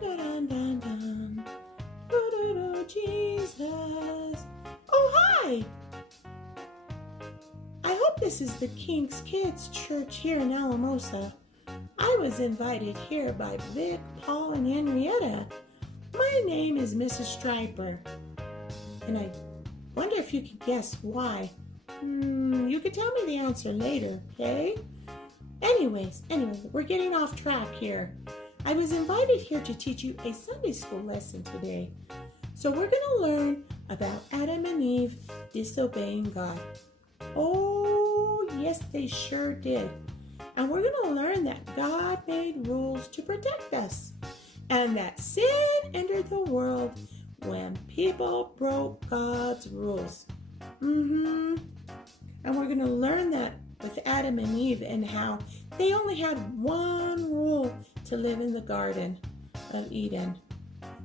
dun, dun, dun. Doo-doo-doo, Jesus. Oh, hi. I hope this is the King's Kids Church here in Alamosa. I was invited here by Vic, Paul, and Henrietta. My name is Mrs. Striper, and I wonder if you can guess why. You can tell me the answer later, okay? Anyway, we're getting off track here. I was invited here to teach you a Sunday school lesson today. So we're going to learn about Adam and Eve disobeying God. Oh, yes, they sure did. And we're going to learn that God made rules to protect us, and that sin entered the world when people broke God's rules. And we're going to learn that with Adam and Eve and how they only had one rule to live in the Garden of Eden.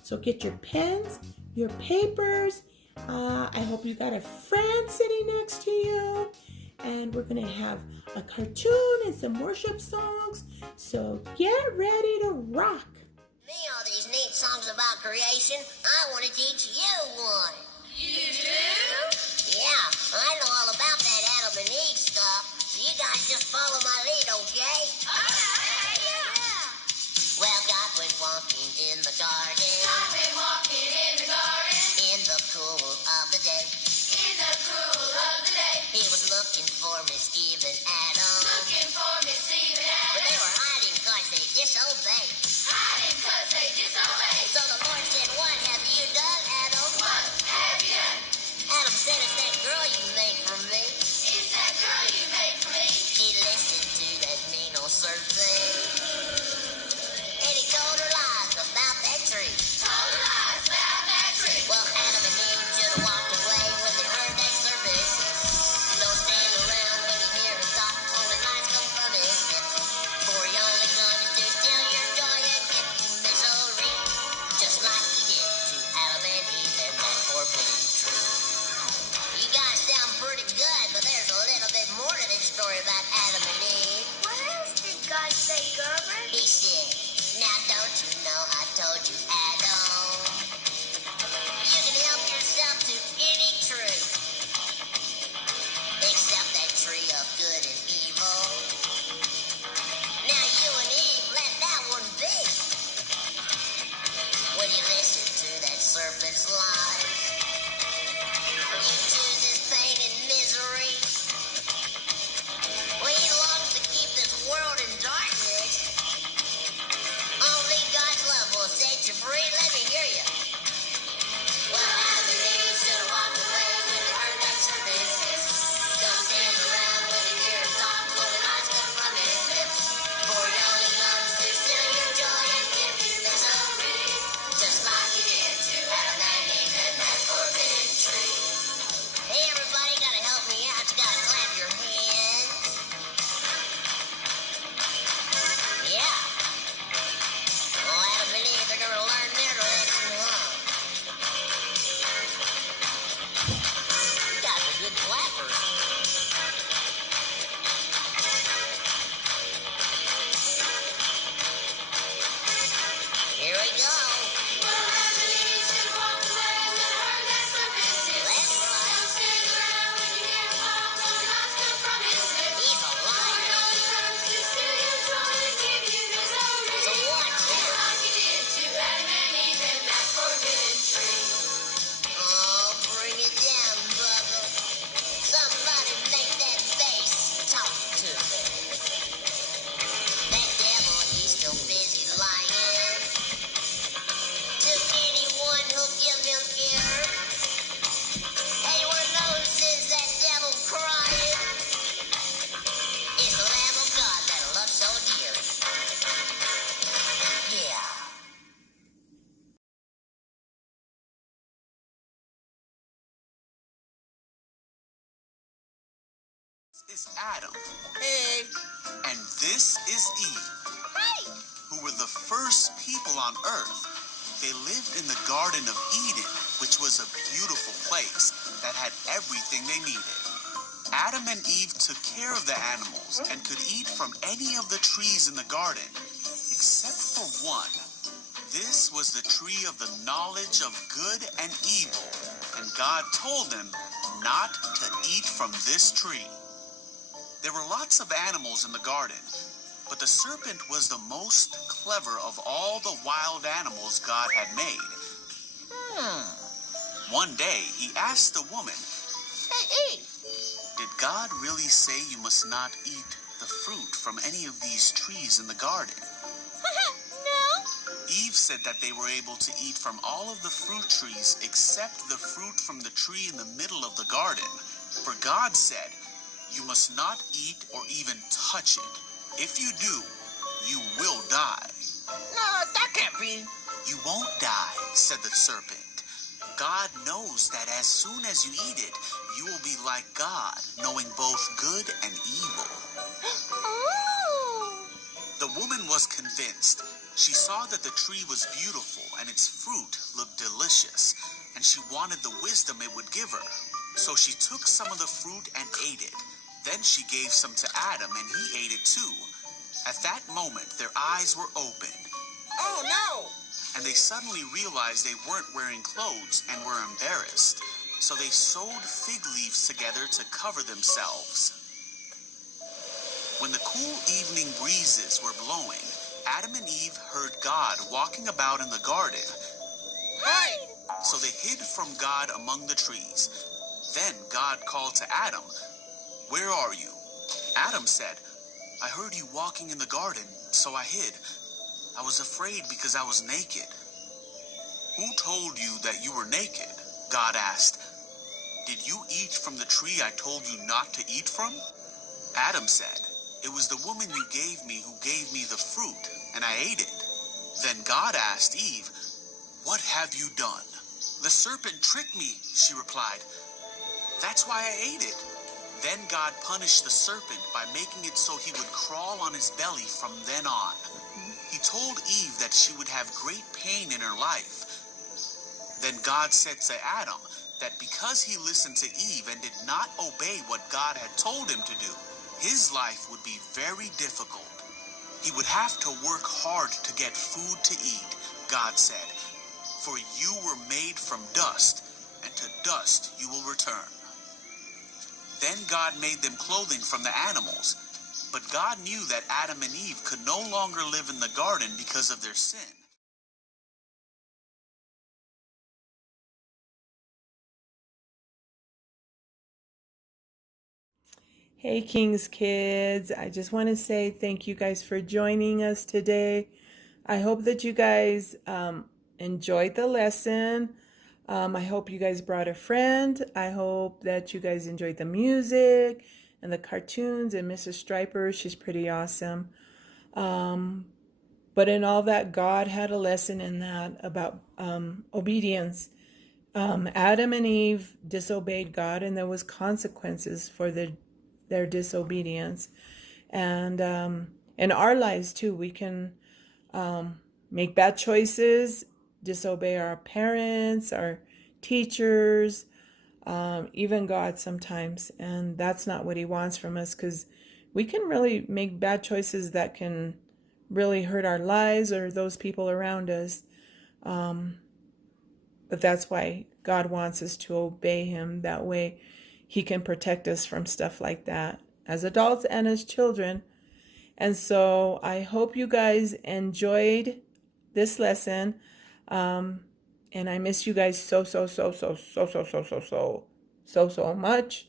So get your pens, your papers. I hope you got a friend sitting next to you. And we're going to have a cartoon and some worship songs. So get ready to rock. Me, all these neat songs about creation, I want to teach you one. You do? Yeah, I know all about that Adam and Eve stuff. So you guys just follow my lead, okay? Okay, yeah. Well, God went walking in the garden. God went walking in the garden. In the cool of the day. In the cool of the day. He was looking for Miss Eve and Adam. Looking for Miss Eve and Adam. But they were hiding because they disobeyed. Hiding 'cause they disobeyed. So the Lord said, what have you done, Adam? What have you done? Adam said, it's that girl you made for me. It's that girl you made for me. He listened to that mean old serpent. And he told her lies about that tree. Told her lies about that tree. Well, Adam and Eve should have walked away when they heard that serpent. Don't stand around when you hear him talk. Only lies come from his lips. For he only comes to steal your joy and give you misery. Just like he did to Adam and Eve and that forbidden tree. You guys sound pretty good, but there's a little bit more to this story about Adam and Eve. What else did God say, Gerber? He said, now don't you know I told you, Adam, you can help yourself to any tree, except that tree of good and evil. Now you and Eve let that one be. When you listen to that serpent's lies, you choose his pain and misery. When he longs to keep this world in darkness, only God's love will set you free. Let me hear you. Well, Adam and Eve should have walked away when they heard that serpent hiss. Don't stand around when you hear him talk. Only lies come from his lips. For he only comes to steal your joy and give you misery. Just like he did to Adam and Eve and that forbidden tree. Hey, everybody, gotta help me out. You gotta clap your hands. Yeah. Well, Adam and Eve, they're gonna learn their lesson, huh? You guys are good clappers. Here we go. Well, Adam and Eve should have walked away when they heard that serpent hiss. That's right. Don't stand around when you hear him talk. Only lies come from his lips. He's a For he liar. only comes to steal your joy and give you misery. So watch Just out. like he did to Adam and Eve and that forbidden tree. Oh, bring it down, brother. Somebody make that bass talk to me. That devil, he's still busy lying to anyone who'll give him ear. Anyone knows is that devil crying? It's the Lamb of God that I love so dear. Yeah. This is Adam, Hey. and this is Eve, Hey. who were the first people on earth. They lived in the Garden of Eden, which was a beautiful place that had everything they needed. Adam and Eve took care of the animals and could eat from any of the trees in the garden, except for one. This was the tree of the knowledge of good and evil, and God told them not to eat from this tree. There were lots of animals in the garden, but the serpent was the most clever of all the wild animals God had made. One day, he asked the woman, Hey, Eve. "Did God really say you must not eat the fruit from any of these trees in the garden?" No. Eve said that they were able to eat from all of the fruit trees except the fruit from the tree in the middle of the garden. For God said, "You must not eat or even touch it. If you do, you will die." No, that can't be. "You won't die," said the serpent. "God knows that as soon as you eat it, you will be like God, knowing both good and evil." Oh. The woman was convinced. She saw that the tree was beautiful and its fruit looked delicious, and she wanted the wisdom it would give her. So she took some of the fruit and ate it. Then she gave some to Adam, and he ate it too. At that moment, their eyes were opened, Oh, no. and they suddenly realized they weren't wearing clothes and were embarrassed. So they sewed fig leaves together to cover themselves. When the cool evening breezes were blowing, Adam and Eve heard God walking about in the garden. Hide. So they hid from God among the trees. Then God called to Adam, "Where are you?" Adam said, "I heard you walking in the garden, so I hid. I was afraid because I was naked." "Who told you that you were naked?" God asked. "Did you eat from the tree I told you not to eat from?" Adam said, "It was the woman you gave me who gave me the fruit, and I ate it." Then God asked Eve, "What have you done?" "The serpent tricked me," she replied. "That's why I ate it." Then God punished the serpent by making it so he would crawl on his belly from then on. He told Eve that she would have great pain in her life. Then God said to Adam that because he listened to Eve and did not obey what God had told him to do, his life would be very difficult. He would have to work hard to get food to eat, God said, "For you were made from dust, and to dust you will return." Then God made them clothing from the animals, but God knew that Adam and Eve could no longer live in the garden because of their sin. Hey, King's Kids. I just want to say thank you guys for joining us today. I hope that you guys enjoyed the lesson. I hope you guys brought a friend. I hope that you guys enjoyed the music and the cartoons and Mrs. Striper. She's pretty awesome. But in all that, God had a lesson in that about obedience. Adam and Eve disobeyed God, and there was consequences for their disobedience. And in our lives too, we can make bad choices, disobey our parents, our teachers, even God sometimes. And that's not what he wants from us, because we can really make bad choices that can really hurt our lives or those people around us. But that's why God wants us to obey him. That way he can protect us from stuff like that as adults and as children. And so I hope you guys enjoyed this lesson. And I miss you guys so much.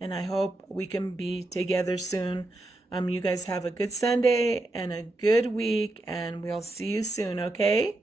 And I hope we can be together soon. You guys have a good Sunday and a good week, and we'll see you soon, okay?